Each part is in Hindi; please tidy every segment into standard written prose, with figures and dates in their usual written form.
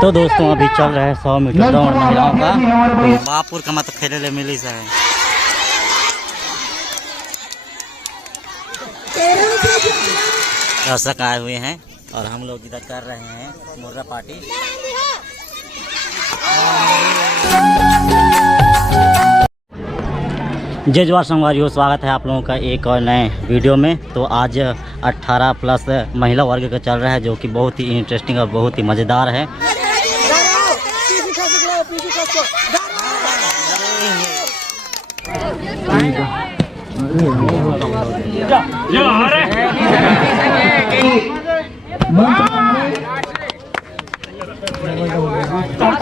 तो दोस्तों अभी चल रहा है 100 मीटर दौड़ महिलाओं का। तो बापुर का मत खेले ले मिली से है। दर्शक आए हुए हैं और हम लोग इधर कर रहे हैं मुर्रा पार्टी। जय जवाहर संगवारियों, स्वागत है आप लोगों का एक और नए वीडियो में। तो आज 18 प्लस महिला वर्ग का चल रहा है, जो कि बहुत ही इंटरेस्टिंग और बहुत ही मज़ेदार है।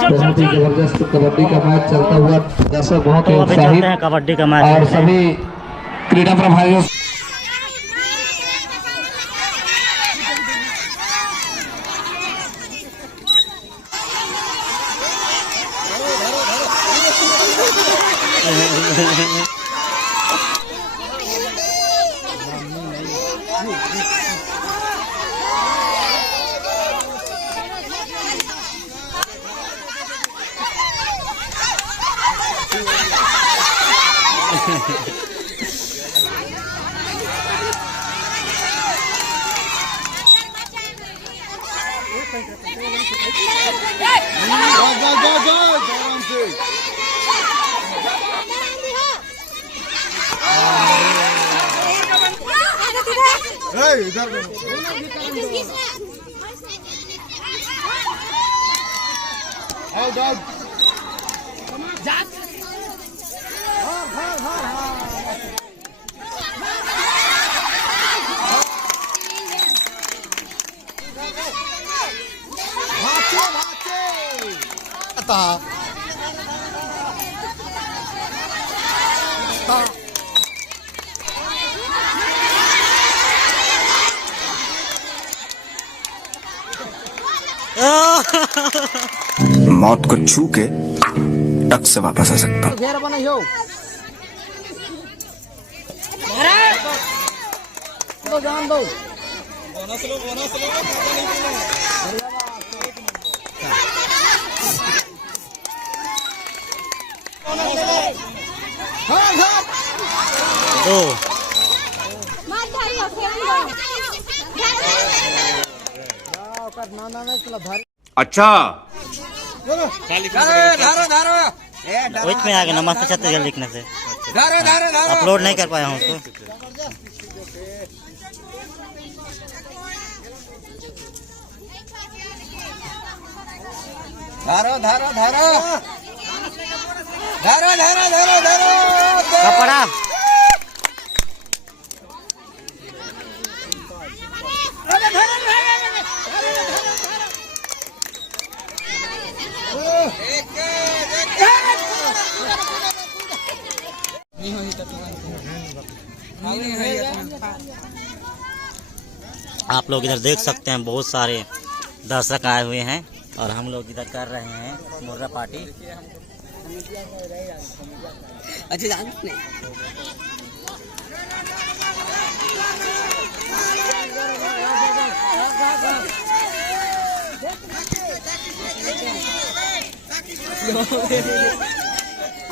बहुत ही जबरदस्त कबड्डी का मैच चलता हुआ, दर्शक बहुत ही उत्साहित है कबड्डी का मैच और सभी क्रीड़ा प्रभारियों मौत को छू के टक से वापस आ सकता हूँ। अच्छा वही में आ गया नमस्ते छत्तीसगढ़ लिखने से अपलोड नहीं कर पाया हूँ उसको। धारो धारो धारो धारो धारो धारो धारो कपड़ा आप लोग इधर देख सकते हैं बहुत सारे दर्शक आए हुए हैं और हम लोग इधर कर रहे हैं मुर्रा पार्टी। अच्छा जानते नहीं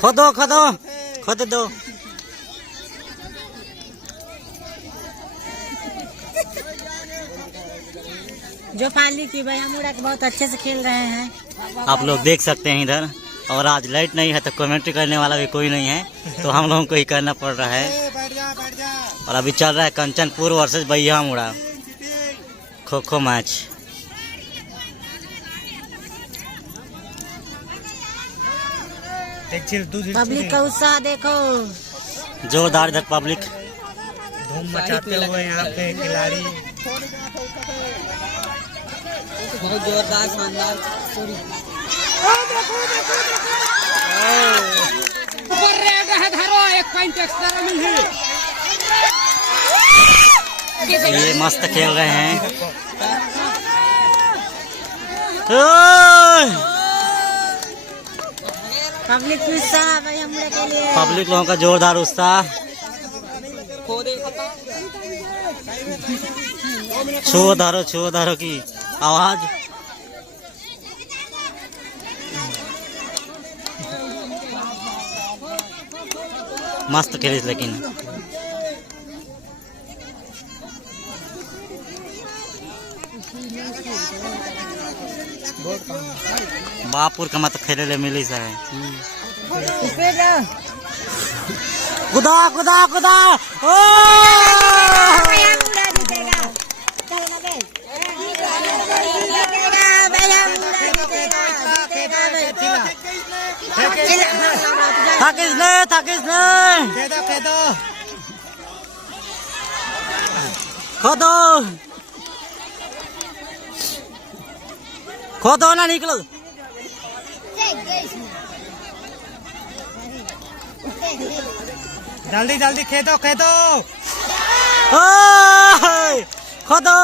खोदो खोदो खोद दो। जो पाली की भैया मुड़ा के बहुत अच्छे से खेल रहे हैं। आप लोग देख सकते हैं इधर। और आज लाइट नहीं है तो कमेंट्री करने वाला भी कोई नहीं है, तो हम लोगों को ही करना पड़ रहा है। और अभी चल रहा है कंचनपुर वर्सेस भैया मुड़ा खो खो मैच। पब्लिक का उत्साह देखो, जोरदार इधर पब्लिक धूम मचाते हुए यहाँ पे खिलाड़ी बहुत जोरदार शानदार। ऊपर रहेगा है धारो 1 पॉइंट एक्स्ट्रा मिल है। ये मस्त खेल रहे हैं। पब्लिक की उत्साह भैया मुड़ा के लिए। पब्लिक लोगों का जोरदार उत्साह। छुओ धारो की आवाज। मस्त खेलिस लेकिन बापुर का मत खेले ले मिली है। खुदा खुदा खुदा ओ था किसने खोदो ना निकलो जल्दी जल्दी खेदो खेदो खोदो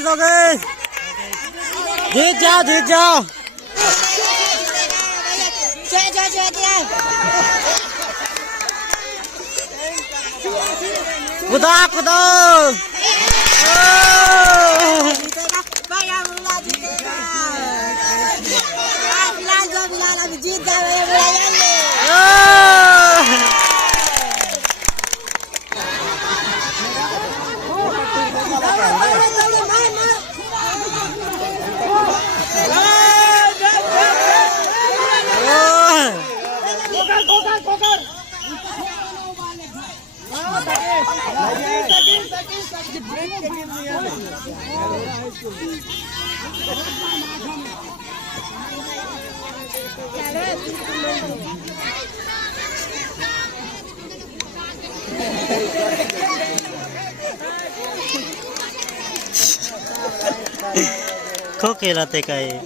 हो गए जीत जाओ खुदा खुदा जीत खो खेलते का ये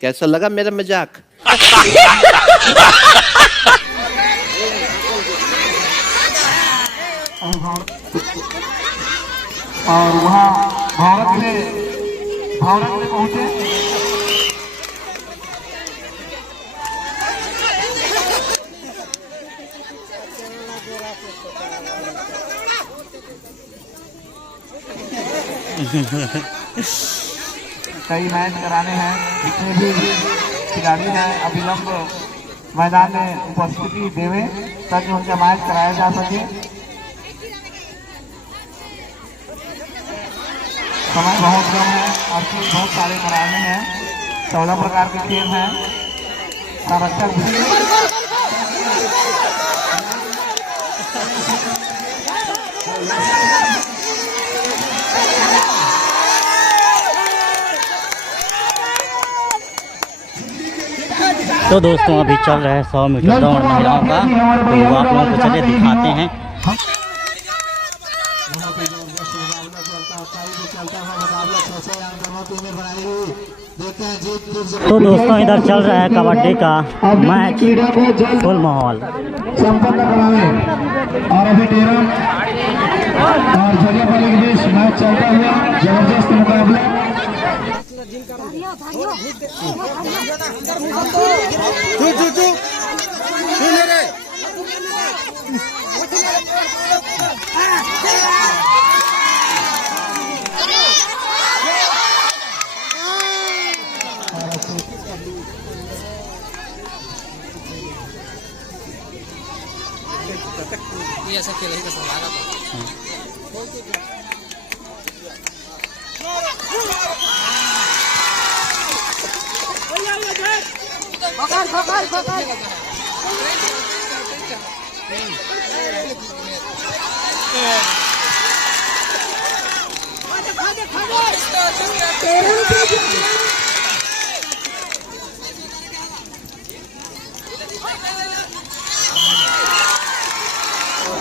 कैसा लगा मेरा मजाक? और वहाँ भारत में पहुंचे। कई मैच कराने हैं, जितने भी खिलाड़ी हैं अविलंब मैदान में उपस्थिति देवे ताकि उनका मैच कराया जा सके। समय बहुत कम है और खेल बहुत सारे कराने हैं। 14 प्रकार के खेल हैं। संरक्षक भी तो दोस्तों अभी चल रहा है 100 मीटर दौड़ महिलाओं का, तो आप लोगों को चलिए दिखाते हैं। तो दोस्तों इधर चल रहा है कबड्डी का मैच, फुल माहौल। संपन्न कराने और अभी टेरम और जलियावाला के बीच मैच चलता हुआ जबरदस्त मुकाबला। ऐसा खेल ही कैसा लगा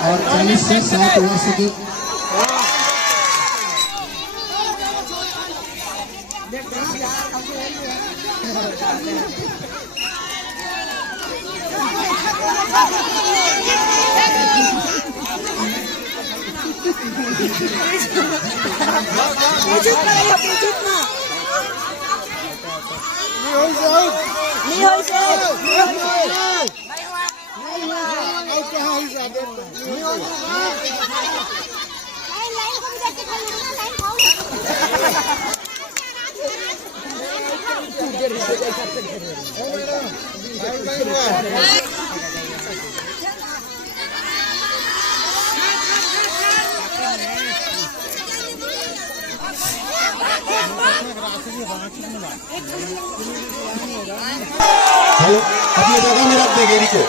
और 40 से 60 वर्ष की अपनी जगह में रख दे गेरी को।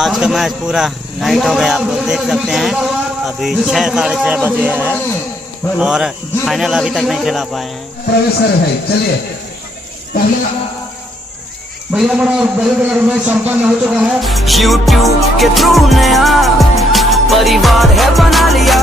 आज का मैच पूरा नाइट हो गया, आप लोग देख सकते हैं। अभी 6 साढ़े 6 बजे है और फाइनल अभी तक नहीं खेला पाए हैं। प्रवेश करें भाई, चलिए पहला भैया बड़ा मैच संपन्न हो चुका है। YouTube के थ्रू नया परिवार है बना लिया।